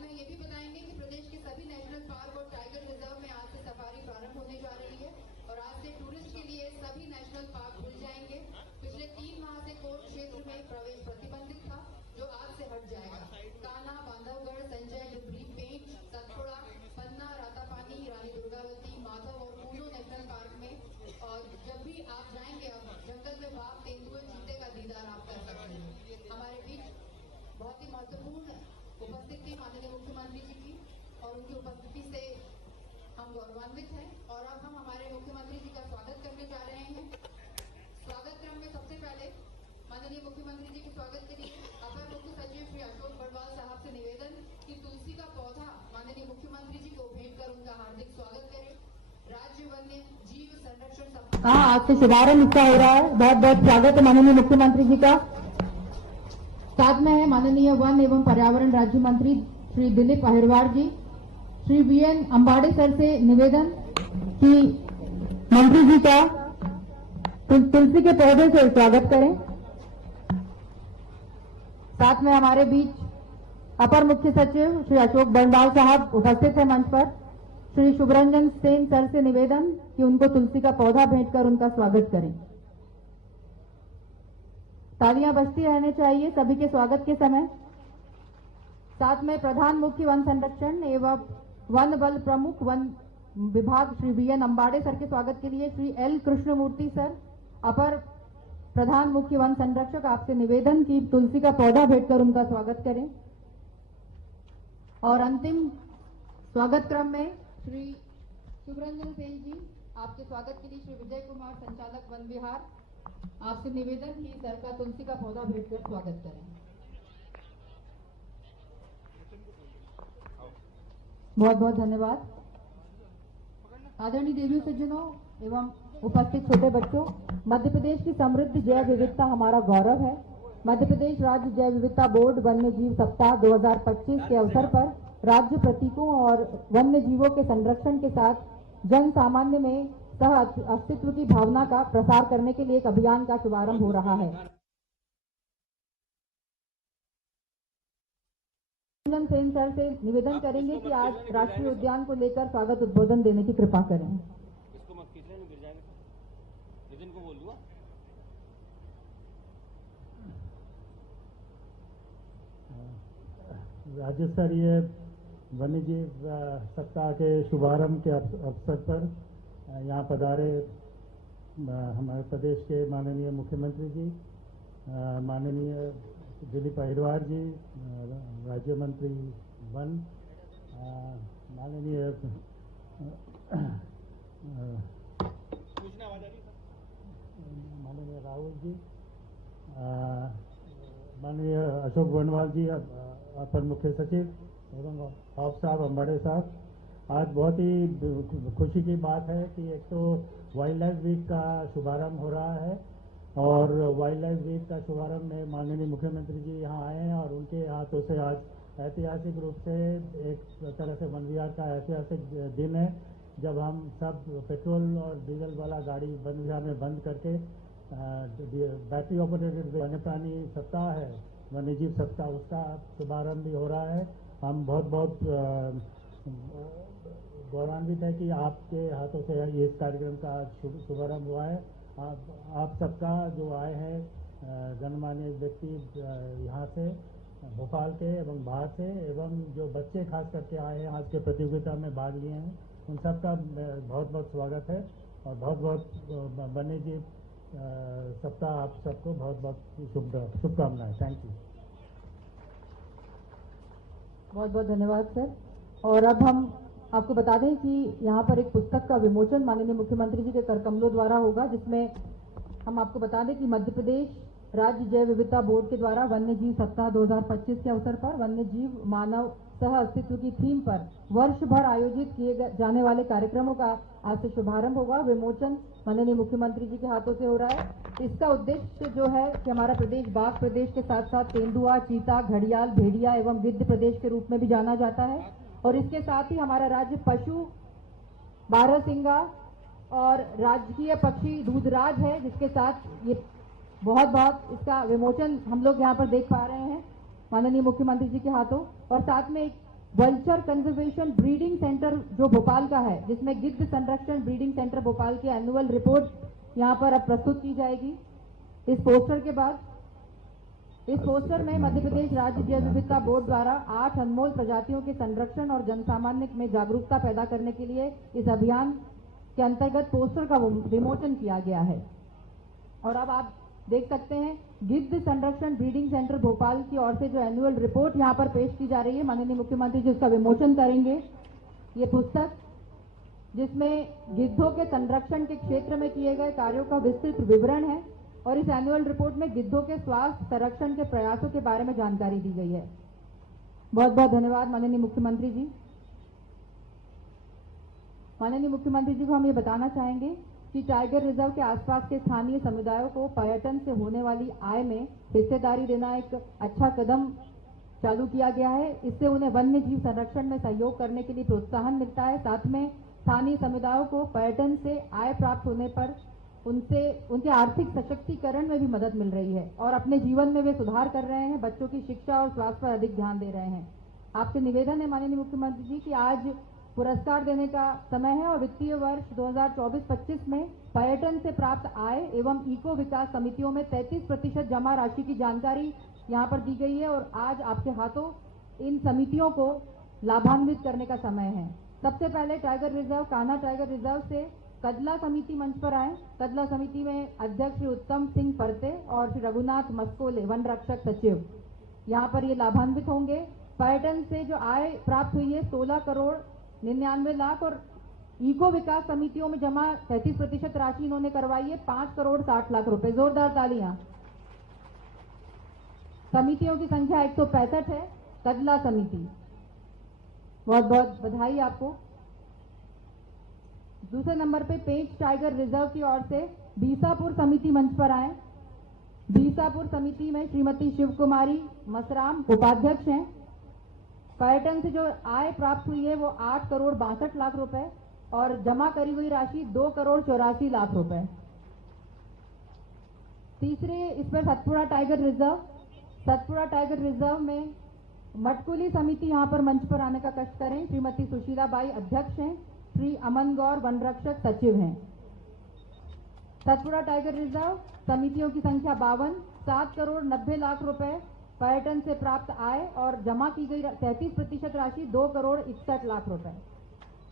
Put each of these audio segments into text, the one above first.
साथ में ये भी बताएंगे कि प्रदेश के सभी नेशनल पार्क और टाइगर रिजर्व में आज से सफारी प्रारंभ होने जा रही है और आज से टूरिस्ट के लिए सभी नेशनल पार्क खुल जाएंगे। पिछले 3 माह से कोर्ट क्षेत्र में प्रवेश प्रतिबंधित था, जो आज से हट जाएगा। कान्हा, बांधवगढ़, संजय, डुबरी, पेंच, सतपुड़ा, पन्ना, रातापानी, रानी दुर्गावती, माधव और कूनो नेशनल पार्क में। और जब भी आप जाएंगे अब जंगल में बाघ, तेंदुए, चीते का दीदार आप कर सकते हैं। हमारे बीच बहुत ही महत्वपूर्ण उपस्थिति माननीय मुख्यमंत्री जी की और उनकी उपस्थिति से हम गौरवान्वित हैं। और अब हम हमारे मुख्यमंत्री जी का स्वागत करने जा रहे हैं। स्वागत क्रम में सबसे पहले माननीय मुख्यमंत्री जी के स्वागत के लिए अपर मुख्य सचिव श्री अशोक बड़वाल साहब से निवेदन कि तुलसी का पौधा माननीय मुख्यमंत्री जी को भेंट कर उनका हार्दिक स्वागत करें। राज्य वन्य जीव संरक्षण सप्ताह आज से शुभारंभ इसका हो रहा है। बहुत बहुत स्वागत है माननीय मुख्यमंत्री जी का। साथ में है माननीय वन एवं पर्यावरण राज्य मंत्री श्री दिलीप अहिरवार जी। श्री वीएन अंबाड़े सर से निवेदन कि मंत्री जी का तुलसी के पौधे से स्वागत करें। साथ में हमारे बीच अपर मुख्य सचिव श्री अशोक बड़वाल साहब उपस्थित है मंच पर। श्री शुभरंजन सेन सर से निवेदन कि उनको तुलसी का पौधा भेंट कर उनका स्वागत करें। तालियां बजती रहनी चाहिए सभी के स्वागत के समय। साथ में प्रधान मुख्य वन संरक्षण एवं वन बल प्रमुख वन विभाग श्री वीएन अंबाड़े सर के स्वागत के लिए श्री एल कृष्णमूर्ति सर, अपर प्रधान मुख्य वन संरक्षक, आपसे निवेदन कि तुलसी का पौधा भेंट कर उनका स्वागत करें। और अंतिम स्वागत क्रम में श्री शुभरंजन सेन जी, आपके स्वागत के लिए श्री विजय कुमार, संचालक वन विहार, आपसे निवेदन कि सर का तुलसी का पौधा भेंट कर स्वागत करें। बहुत बहुत धन्यवाद। आदरणीय देवी सज्जनों एवं उपस्थित छोटे बच्चों, मध्य प्रदेश की समृद्ध जैव विविधता हमारा गौरव है। मध्य प्रदेश राज्य जैव विविधता बोर्ड वन्य जीव सप्ताह 2025 के अवसर पर राज्य प्रतीकों और वन्य जीवों के संरक्षण के साथ जन सामान्य में सह अस्तित्व की भावना का प्रसार करने के लिए एक अभियान का शुभारंभ हो रहा है। सेन सर से निवेदन करेंगे कि आज राष्ट्रीय उद्यान को लेकर स्वागत उद्बोधन देने की कृपा करें। इसको मत खींच लेना, गिर जाएगा। नितिन को बोल दूंगा। राज्य स्तरीय वन्यजीव सप्ताह के शुभारंभ के अवसर पर यहाँ पधारे हमारे प्रदेश के माननीय मुख्यमंत्री जी, माननीय दिलीप अहिरवार जी, राज्य मंत्री वन, माननीय राहुल जी, माननीय अशोक बड़वाल जी, अपर मुख्य सचिव एवं ऑफ साहब, अंबाड़े साहब। आज बहुत ही खुशी की बात है कि एक तो वाइल्ड लाइफ वीक का शुभारंभ हो रहा है और वाइल्ड लाइफ वीक का शुभारंभ में माननीय मुख्यमंत्री जी यहाँ आए हैं और उनके हाथों से आज ऐतिहासिक रूप से एक तरह से वन विहार का ऐतिहासिक दिन है, जब हम सब पेट्रोल और डीजल वाला गाड़ी वन विहार में बंद करके बैटरी ऑपरेटेड वन्य प्राणी सप्ताह है, वन्यजीव सप्ताह, उसका शुभारंभ भी हो रहा है। हम बहुत बहुत गौरवान्वित है कि आपके हाथों से इस कार्यक्रम का शुभारंभ हुआ है। आप सबका जो आए हैं गणमान्य व्यक्ति यहाँ से, भोपाल के एवं बाहर से, एवं जो बच्चे खास करके आए हैं आज के प्रतियोगिता में भाग लिए हैं, उन सबका बहुत बहुत स्वागत है और बहुत बहुत वन्यजीव सप्ताह आप सबको बहुत बहुत शुभकामनाएं। Thank you. बहुत बहुत धन्यवाद सर। और अब हम आपको बता दें कि यहाँ पर एक पुस्तक का विमोचन माननीय मुख्यमंत्री जी के करकमलों द्वारा होगा, जिसमें हम आपको बता दें कि मध्य प्रदेश राज्य जैव विविधता बोर्ड के द्वारा वन्य जीव सप्ताह 2025 के अवसर पर वन्य जीव मानव सह अस्तित्व की थीम पर वर्ष भर आयोजित किए जाने वाले कार्यक्रमों का आज से शुभारंभ होगा। विमोचन माननीय मुख्यमंत्री जी के हाथों से हो रहा है। इसका उद्देश्य जो है कि हमारा प्रदेश बाघ प्रदेश के साथ साथ तेंदुआ, चीता, घड़ियाल, भेड़िया एवं गिद्ध प्रदेश के रूप में भी जाना जाता है और इसके साथ ही हमारा राज्य पशु, बारहसिंगा और राजकीय पक्षी दूधराज है, जिसके साथ ये बहुत बहुत इसका विमोचन हम लोग यहाँ पर देख पा रहे हैं माननीय मुख्यमंत्री जी के हाथों। और साथ में एक वल्चर कंजर्वेशन ब्रीडिंग सेंटर जो भोपाल का है, जिसमें गिद्ध संरक्षण ब्रीडिंग सेंटर भोपाल की एनुअल रिपोर्ट यहाँ पर अब प्रस्तुत की जाएगी। इस पोस्टर के बाद इस पोस्टर में मध्य प्रदेश राज्य जैव विविधता बोर्ड द्वारा 8 अनमोल प्रजातियों के संरक्षण और जनसामान्य में जागरूकता पैदा करने के लिए इस अभियान के अंतर्गत पोस्टर का विमोचन किया गया है। और अब आप देख सकते हैं गिद्ध संरक्षण ब्रीडिंग सेंटर भोपाल की ओर से जो एनुअल रिपोर्ट यहाँ पर पेश की जा रही है, माननीय मुख्यमंत्री जी उसका विमोचन करेंगे। ये पुस्तक जिसमें गिद्धों के संरक्षण के क्षेत्र में किए गए कार्यों का विस्तृत विवरण है और इस एनुअल रिपोर्ट में गिद्धों के स्वास्थ्य संरक्षण के प्रयासों के बारे में जानकारी दी गई है। बहुत बहुत धन्यवाद माननीय मुख्यमंत्री जी। माननीय मुख्यमंत्री जी को हम ये बताना चाहेंगे कि टाइगर रिजर्व के आसपास के स्थानीय समुदायों को पर्यटन से होने वाली आय में हिस्सेदारी देना एक अच्छा कदम चालू किया गया है। इससे उन्हें वन्य जीव संरक्षण में सहयोग करने के लिए प्रोत्साहन मिलता है। साथ में स्थानीय समुदायों को पर्यटन से आय प्राप्त होने पर उनके आर्थिक सशक्तिकरण में भी मदद मिल रही है और अपने जीवन में वे सुधार कर रहे हैं। बच्चों की शिक्षा और स्वास्थ्य पर अधिक ध्यान दे रहे हैं। आपसे निवेदन है माननीय मुख्यमंत्री जी कि आज पुरस्कार देने का समय है और वित्तीय वर्ष 2024-25 में पर्यटन से प्राप्त आय एवं इको विकास समितियों में 33% जमा राशि की जानकारी यहाँ पर दी गई है और आज आपके हाथों इन समितियों को लाभान्वित करने का समय है। सबसे पहले tiger reserve Kanha tiger reserve से कदला समिति मंच पर आए। कदला समिति में अध्यक्ष श्री उत्तम सिंह परते और श्री रघुनाथ मस्कोले वन रक्षक सचिव यहाँ पर ये लाभान्वित होंगे। पर्यटन से जो आय प्राप्त हुई है 16 करोड़ 99 लाख और इको विकास समितियों में जमा 33% राशि इन्होंने करवाई है 5 करोड़ 60 लाख रुपए। जोरदार तालियां। समितियों की संख्या 165 है। कदला समिति, बहुत बहुत बधाई आपको। दूसरे नंबर पे पेंच टाइगर रिजर्व की ओर से बीसापुर समिति मंच पर आए। बीसापुर समिति में श्रीमती शिव कुमारी मसराम उपाध्यक्ष हैं। पर्यटन से जो आय प्राप्त हुई है वो 8 करोड़ 62 लाख रुपए और जमा करी हुई राशि 2 करोड़ 84 लाख रुपए। तीसरे इस पर सतपुड़ा टाइगर रिजर्व में मटकुली समिति यहाँ पर मंच पर आने का कष्ट करें। श्रीमती सुशीला बाई अध्यक्ष हैं। श्री अमन गौर वन रक्षक सचिव हैं। सतपुड़ा टाइगर रिजर्व समितियों की संख्या 52, 7 करोड़ 90 लाख रुपए पर्यटन से प्राप्त आय और जमा की गई 33% राशि 2 करोड़ 61 लाख रुपए।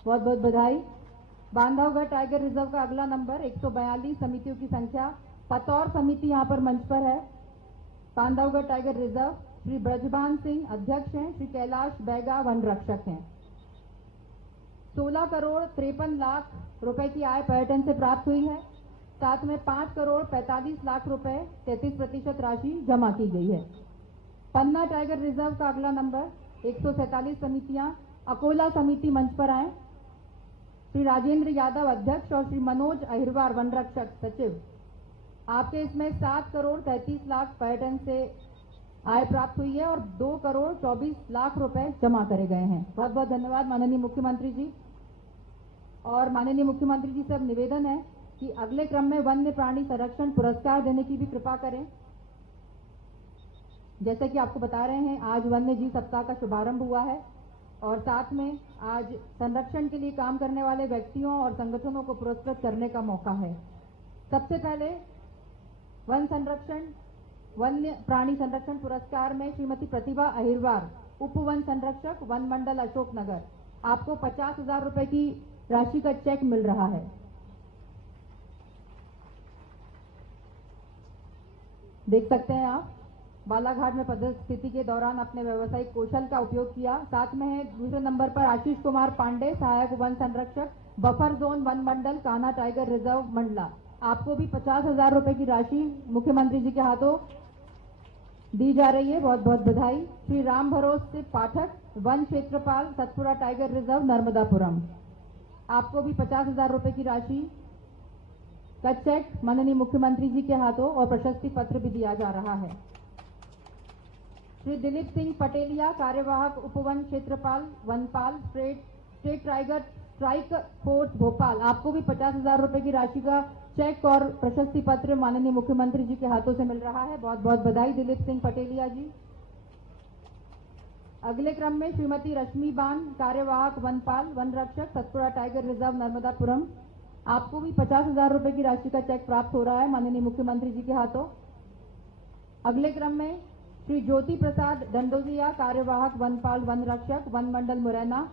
बहुत बहुत बधाई। बांधवगढ़ टाइगर रिजर्व का अगला नंबर 142 समितियों की संख्या। पतौर समिति यहाँ पर मंच पर है। बांधवगढ़ टाइगर रिजर्व श्री ब्रजभान सिंह अध्यक्ष हैं। श्री कैलाश बैगा वन रक्षक हैं। 16 करोड़ 53 लाख रुपए की आय पर्यटन से प्राप्त हुई है। साथ में 5 करोड़ 45 लाख रुपए 33% राशि जमा की गई है। पन्ना टाइगर रिजर्व का अगला नंबर 147 समितियां। अकोला समिति मंच पर आए। श्री राजेंद्र यादव अध्यक्ष और श्री मनोज अहिरवार वन रक्षक सचिव। आपके इसमें 7 करोड़ 33 लाख पर्यटन से आय प्राप्त हुई है और 2 करोड़ 24 लाख रुपए जमा करे गए हैं। बहुत बहुत धन्यवाद माननीय मुख्यमंत्री जी। और माननीय मुख्यमंत्री जी से अब निवेदन है कि अगले क्रम में वन्य प्राणी संरक्षण पुरस्कार देने की भी कृपा करें। जैसे कि आपको बता रहे हैं आज वन्य जीव सप्ताह का शुभारंभ हुआ है और साथ में आज संरक्षण के लिए काम करने वाले व्यक्तियों और संगठनों को पुरस्कृत करने का मौका है। सबसे पहले वन्य प्राणी संरक्षण पुरस्कार में श्रीमती प्रतिभा अहिरवार उप वन संरक्षक वन मंडल अशोकनगर, आपको 50,000 रुपए की राशि का चेक मिल रहा है। देख सकते हैं आप बालाघाट में पदस्थिति के दौरान अपने व्यावसायिक कौशल का उपयोग किया। साथ में है दूसरे नंबर पर आशीष कुमार पांडे सहायक वन संरक्षक बफर जोन वन मंडल कान्हा टाइगर रिजर्व मंडला, आपको भी 50,000 रुपए की राशि मुख्यमंत्री जी के हाथों दी जा रही है। बहुत बहुत बधाई। श्री राम भरोस से पाठक वन क्षेत्रपाल सतपुड़ा टाइगर रिजर्व नर्मदापुरम, आपको भी 50,000 रुपए की राशि का चेक माननीय मुख्यमंत्री जी के हाथों और प्रशस्ति पत्र भी दिया जा रहा है। श्री दिलीप सिंह पटेलिया कार्यवाहक उपवन क्षेत्रपाल वनपाल state tiger strike force Bhopal, आपको भी 50,000 रुपए की राशि का चेक और प्रशस्ति पत्र माननीय मुख्यमंत्री जी के हाथों से मिल रहा है। बहुत बहुत बधाई दिलीप सिंह पटेलिया जी। अगले क्रम में श्रीमती रश्मि बान, कार्यवाहक वनपाल वन रक्षक, सतपुड़ा टाइगर रिजर्व, नर्मदापुरम। आपको भी 50,000 रुपए की राशि का चेक प्राप्त हो रहा है माननीय मुख्यमंत्री जी के हाथों। अगले क्रम में श्री ज्योति प्रसाद डंडोजिया, कार्यवाहक वनपाल वन रक्षक, वन मंडल मुरैना।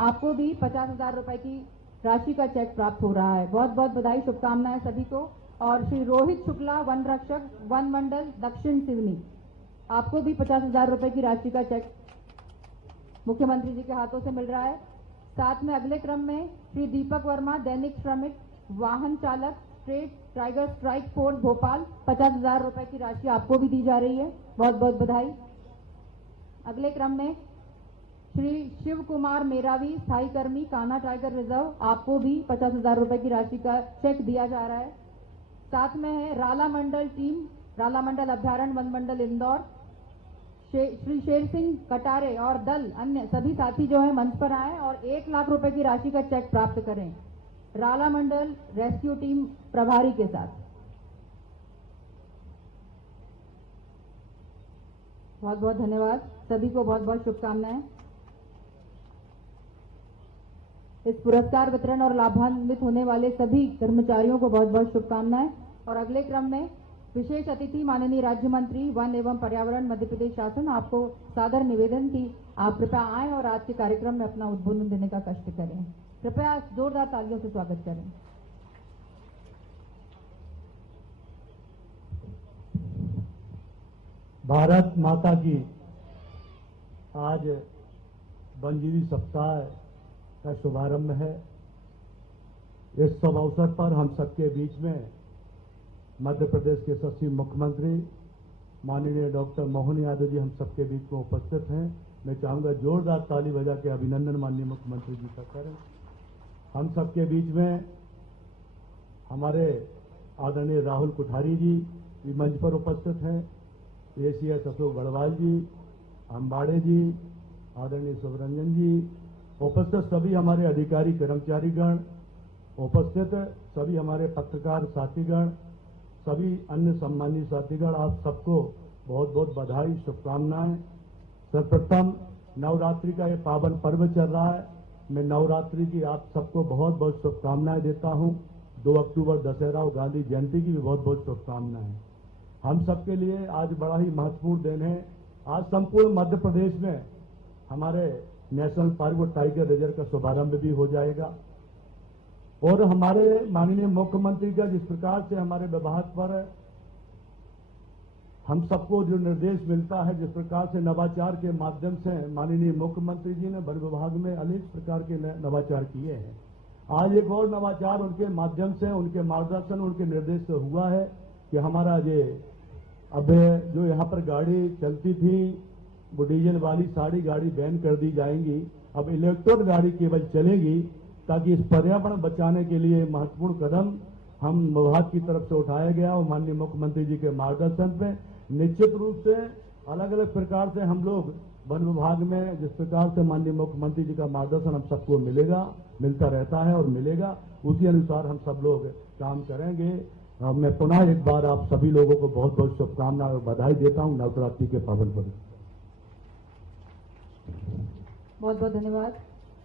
आपको भी 50,000 रुपए की राशि का चेक प्राप्त हो रहा है। बहुत बहुत बधाई, शुभकामनाएं सभी को। और श्री रोहित शुक्ला, वन रक्षक, वन मंडल दक्षिण सिवनी। आपको भी 50,000 रुपए की राशि का चेक मुख्यमंत्री जी के हाथों से मिल रहा है। साथ में अगले क्रम में श्री दीपक वर्मा, दैनिक श्रमिक, वाहन चालक, state tiger strike force Bhopal, 50,000 रुपए की राशि आपको भी दी जा रही है। बहुत बहुत बधाई। अगले क्रम में श्री शिव कुमार मेरावी, स्थायी कर्मी, कान्हा टाइगर रिजर्व। आपको भी 50,000 रुपए की राशि का चेक दिया जा रहा है। साथ में है राला मंडल टीम, राला मंडल अभ्यारण्य, वन मंडल इंदौर। श्री शेर सिंह कटारे और दल अन्य सभी साथी जो है मंच पर आए और 1 लाख रुपए की राशि का चेक प्राप्त करें राला मंडल रेस्क्यू टीम प्रभारी के साथ। बहुत बहुत धन्यवाद, सभी को बहुत बहुत शुभकामनाएं। इस पुरस्कार वितरण और लाभान्वित होने वाले सभी कर्मचारियों को बहुत बहुत शुभकामनाएं। और अगले क्रम में विशेष अतिथि माननीय राज्य मंत्री वन एवं पर्यावरण मध्य प्रदेश शासन। आपको सादर निवेदन की आप कृपया आएं और आज के कार्यक्रम में अपना उद्बोधन देने का कष्ट करें। कृपया जोरदार तालियों से स्वागत करें। भारत माता की आज वनजीवी सप्ताह का शुभारंभ है। इस शुभ अवसर पर हम सबके बीच में मध्य प्रदेश के यशस्वी मुख्यमंत्री माननीय डॉक्टर मोहन यादव जी हम सबके बीच में उपस्थित हैं। मैं चाहूंगा जोरदार ताली बजा के अभिनंदन माननीय मुख्यमंत्री जी का करें। हम सबके बीच में हमारे आदरणीय राहुल कोठारी जी भी मंच पर उपस्थित हैं, एसीएस अशोक बड़वाल जी, अंबाड़े जी, आदरणीय सुब्रंजन जी, उपस्थित सभी हमारे अधिकारी कर्मचारीगण, उपस्थित सभी हमारे पत्रकार साथीगण, सभी अन्य सम्मानित साथीगण, आप सबको बहुत बहुत बधाई, शुभकामनाएं। सर्वप्रथम नवरात्रि का ये पावन पर्व चल रहा है। मैं नवरात्रि की आप सबको बहुत बहुत शुभकामनाएं देता हूं। 2 अक्टूबर दशहरा और गांधी जयंती की भी बहुत बहुत शुभकामनाएं। हम सबके लिए आज बड़ा ही महत्वपूर्ण दिन है। आज संपूर्ण मध्य प्रदेश में हमारे नेशनल पार्क और टाइगर रिजर्व का शुभारंभ भी हो जाएगा। और हमारे माननीय मुख्यमंत्री का जिस प्रकार से हमारे विभाग पर हम सबको जो निर्देश मिलता है, जिस प्रकार से नवाचार के माध्यम से माननीय मुख्यमंत्री जी ने वन विभाग में अनेक प्रकार के नवाचार किए हैं। आज एक और नवाचार उनके माध्यम से, उनके मार्गदर्शन, उनके निर्देश से हुआ है कि हमारा ये अब जो यहाँ पर गाड़ी चलती थी वो डीजल वाली सारी गाड़ी बैन कर दी जाएंगी। अब इलेक्ट्रिक गाड़ी केवल चलेगी, ताकि इस पर्यावरण बचाने के लिए महत्वपूर्ण कदम हम विभाग की तरफ से उठाया गया और माननीय मुख्यमंत्री जी के मार्गदर्शन पे निश्चित रूप से अलग अलग प्रकार से हम लोग वन विभाग में जिस प्रकार से माननीय मुख्यमंत्री जी का मार्गदर्शन हम सबको मिलेगा, मिलता रहता है और मिलेगा, उसी अनुसार हम सब लोग काम करेंगे। मैं पुनः एक बार आप सभी लोगों को बहुत बहुत शुभकामनाएं और बधाई देता हूं नवरात्रि के पावन पर्व। बहुत बहुत धन्यवाद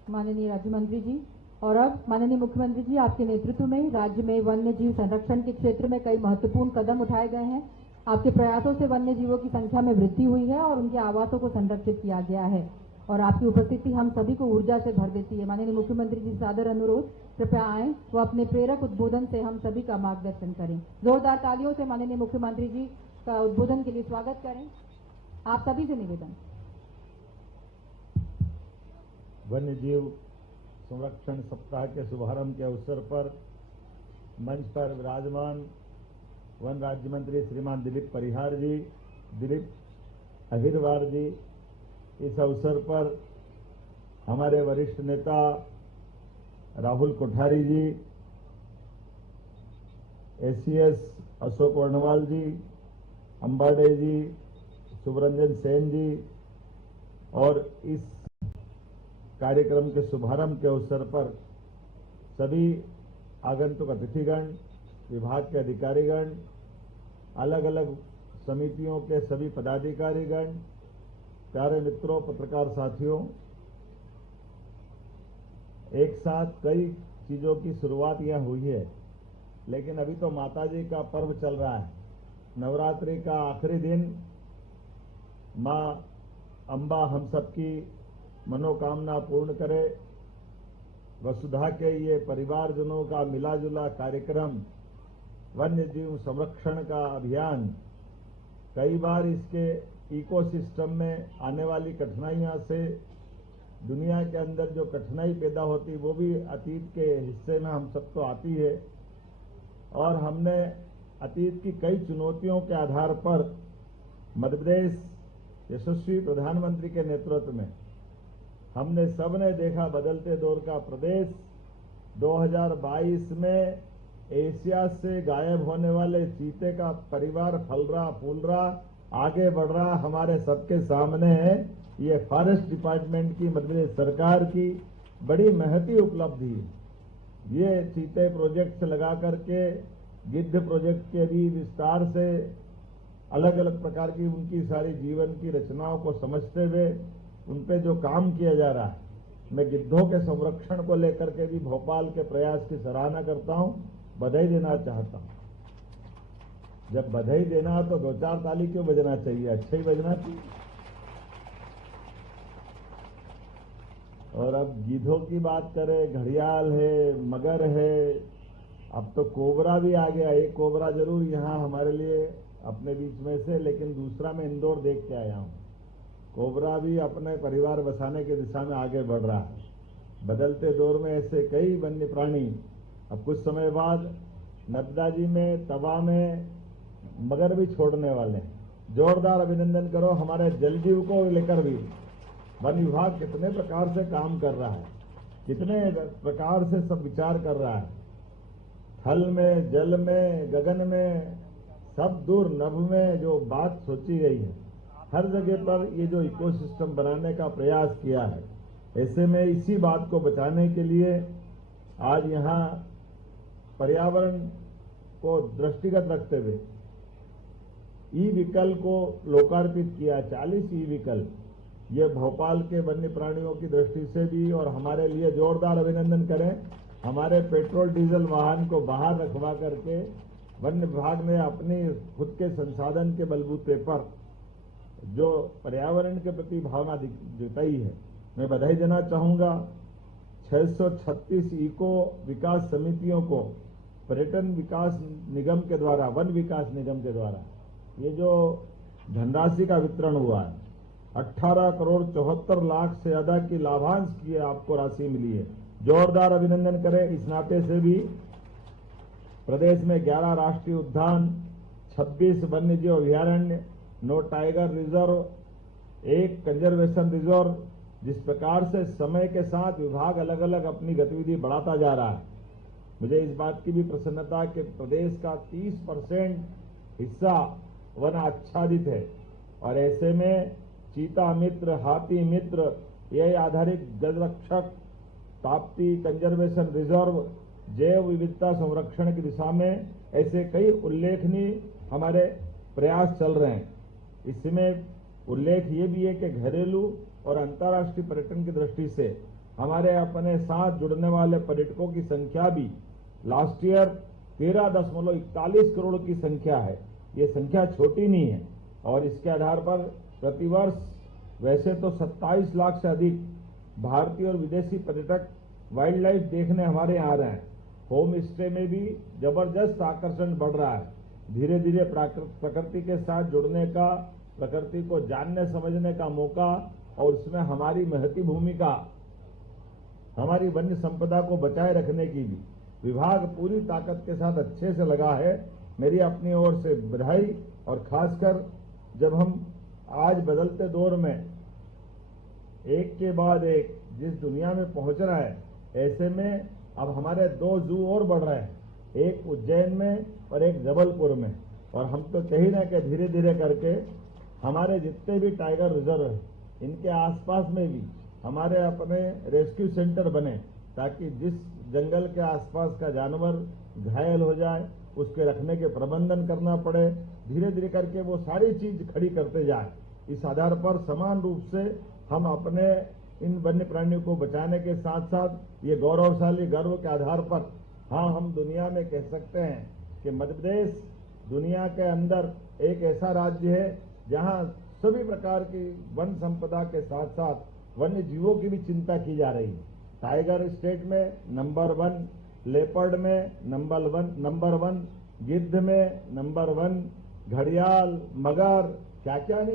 माननीय राज्य मंत्री जी। और अब माननीय मुख्यमंत्री जी आपके नेतृत्व में राज्य में वन्य जीव संरक्षण के क्षेत्र में कई महत्वपूर्ण कदम उठाए गए हैं। आपके प्रयासों से वन्य जीवों की संख्या में वृद्धि हुई है और उनके आवासों को संरक्षित किया गया है और आपकी उपस्थिति हम सभी को ऊर्जा से भर देती है। माननीय मुख्यमंत्री जी सादर अनुरोध, कृपया आएं, वो अपने प्रेरक उद्बोधन से हम सभी का मार्गदर्शन करें। जोरदार तालियों से माननीय मुख्यमंत्री जी का उद्बोधन के लिए स्वागत करें। आप सभी से निवेदन। वन्य जीव संरक्षण सप्ताह के शुभारंभ के अवसर पर मंच पर विराजमान वन राज्य मंत्री श्रीमान दिलीप परिहार जी, दिलीप अहिरवार जी, इस अवसर पर हमारे वरिष्ठ नेता राहुल कोठारी जी, एसीएस अशोक वर्णवाल जी, अंबाड़े जी, सुब्रंजन सेन जी और इस कार्यक्रम के शुभारंभ के अवसर पर सभी आगंतुक अतिथिगण, विभाग के अधिकारीगण, अलग अलग समितियों के सभी पदाधिकारीगण, प्यारे मित्रों, पत्रकार साथियों, एक साथ कई चीजों की शुरुआत यह हुई है, लेकिन अभी तो माताजी का पर्व चल रहा है। नवरात्रि का आखिरी दिन मां अंबा हम सबकी मनोकामना पूर्ण करे। वसुधा के ये परिवारजनों का मिला जुला कार्यक्रम, वन्य जीव संरक्षण का अभियान, कई बार इसके इकोसिस्टम में आने वाली कठिनाइयों से दुनिया के अंदर जो कठिनाई पैदा होती वो भी अतीत के हिस्से में हम सबको आती है। और हमने अतीत की कई चुनौतियों के आधार पर मध्य प्रदेश यशस्वी प्रधानमंत्री के नेतृत्व में हमने सबने देखा बदलते दौर का प्रदेश 2022 में एशिया से गायब होने वाले चीते का परिवार फल रहा फूल रहा आगे बढ़ रहा हमारे सबके सामने है। ये फॉरेस्ट डिपार्टमेंट की मध्य प्रदेश सरकार की बड़ी महती उपलब्धि है। ये चीते प्रोजेक्ट से लगा करके गिद्ध प्रोजेक्ट के भी विस्तार से अलग अलग प्रकार की उनकी सारी जीवन की रचनाओं को समझते हुए उन पे जो काम किया जा रहा है, मैं गिद्धों के संरक्षण को लेकर के भी भोपाल के प्रयास की सराहना करता हूं, बधाई देना चाहता हूं। जब बधाई देना तो 2-4 ताली क्यों बजना चाहिए, अच्छा ही बजना चाहिए। और अब गिद्धों की बात करें, घड़ियाल है, मगर है, अब तो कोबरा भी आ गया। एक कोबरा जरूर यहां हमारे लिए अपने बीच में से, लेकिन दूसरा मैं इंदौर देख के आया हूं। कोबरा भी अपने परिवार बसाने की दिशा में आगे बढ़ रहा है। बदलते दौर में ऐसे कई वन्य प्राणी, अब कुछ समय बाद नर्मदा जी में, तवा में मगर भी छोड़ने वाले हैं। जोरदार अभिनंदन करो हमारे जलजीव को लेकर भी वन विभाग कितने प्रकार से काम कर रहा है, कितने प्रकार से सब विचार कर रहा है। थल में, जल में, गगन में, सब दूर नभ में जो बात सोची गई है, हर जगह पर ये जो इकोसिस्टम बनाने का प्रयास किया है, ऐसे में इसी बात को बचाने के लिए आज यहां पर्यावरण को दृष्टिगत रखते हुए ई व्हीकल को लोकार्पित किया। 40 ई व्हीकल, ये भोपाल के वन्य प्राणियों की दृष्टि से भी और हमारे लिए जोरदार अभिनंदन करें। हमारे पेट्रोल डीजल वाहन को बाहर रखवा करके वन्य विभाग ने अपनी खुद के संसाधन के बलबूते पर जो पर्यावरण के प्रति भावना जताई है, मैं बधाई देना चाहूंगा। 636 इको विकास समितियों को पर्यटन विकास निगम के द्वारा, वन विकास निगम के द्वारा ये जो धनराशि का वितरण हुआ है, 18 करोड़ 74 लाख से ज्यादा की लाभांश की आपको राशि मिली है। जोरदार अभिनंदन करें। इस नाते से भी प्रदेश में 11 राष्ट्रीय उद्यान, 26 वन्य जीव अभयारण्य, 9 टाइगर रिजर्व, 1 कंजर्वेशन रिजर्व, जिस प्रकार से समय के साथ विभाग अलग अलग अपनी गतिविधि बढ़ाता जा रहा है, मुझे इस बात की भी प्रसन्नता कि प्रदेश का 30% हिस्सा वन आच्छादित है। और ऐसे में चीता मित्र, हाथी मित्र, ये आधारित गजरक्षक, ताप्ती कंजर्वेशन रिजर्व, जैव विविधता संरक्षण की दिशा में ऐसे कई उल्लेखनीय हमारे प्रयास चल रहे हैं। इसमें उल्लेख ये भी है कि घरेलू और अंतर्राष्ट्रीय पर्यटन की दृष्टि से हमारे अपने साथ जुड़ने वाले पर्यटकों की संख्या भी लास्ट ईयर 13.41 करोड़ की संख्या है। ये संख्या छोटी नहीं है। और इसके आधार पर प्रतिवर्ष वैसे तो 27 लाख से अधिक भारतीय और विदेशी पर्यटक वाइल्ड लाइफ देखने हमारे यहाँ आ रहे हैं। होम स्टे में भी जबरदस्त आकर्षण बढ़ रहा है। धीरे धीरे प्रकृति के साथ जुड़ने का, प्रकृति को जानने समझने का मौका और उसमें हमारी महती भूमिका, हमारी वन्य संपदा को बचाए रखने की भी विभाग पूरी ताकत के साथ अच्छे से लगा है। मेरी अपनी ओर से बधाई। और खासकर जब हम आज बदलते दौर में एक के बाद एक जिस दुनिया में पहुंच रहा है, ऐसे में अब हमारे 2 जू और बढ़ रहे हैं, एक उज्जैन में और एक जबलपुर में। और हम तो कहीं ना कहीं धीरे धीरे करके हमारे जितने भी टाइगर रिजर्व है, इनके आसपास में भी हमारे अपने रेस्क्यू सेंटर बने, ताकि जिस जंगल के आसपास का जानवर घायल हो जाए उसके रखने के प्रबंधन करना पड़े। धीरे धीरे करके वो सारी चीज खड़ी करते जाए। इस आधार पर समान रूप से हम अपने इन वन्य प्राणियों को बचाने के साथ साथ ये गौरवशाली गर्व के आधार पर हाँ हम दुनिया में कह सकते हैं कि मध्य प्रदेश दुनिया के अंदर एक ऐसा राज्य है जहां सभी प्रकार की वन संपदा के साथ साथ वन्य जीवों की भी चिंता की जा रही है। टाइगर स्टेट में नंबर 1, लेपर्ड में नंबर 1, गिद्ध में नंबर 1, घड़ियाल, मगर क्या क्या नहीं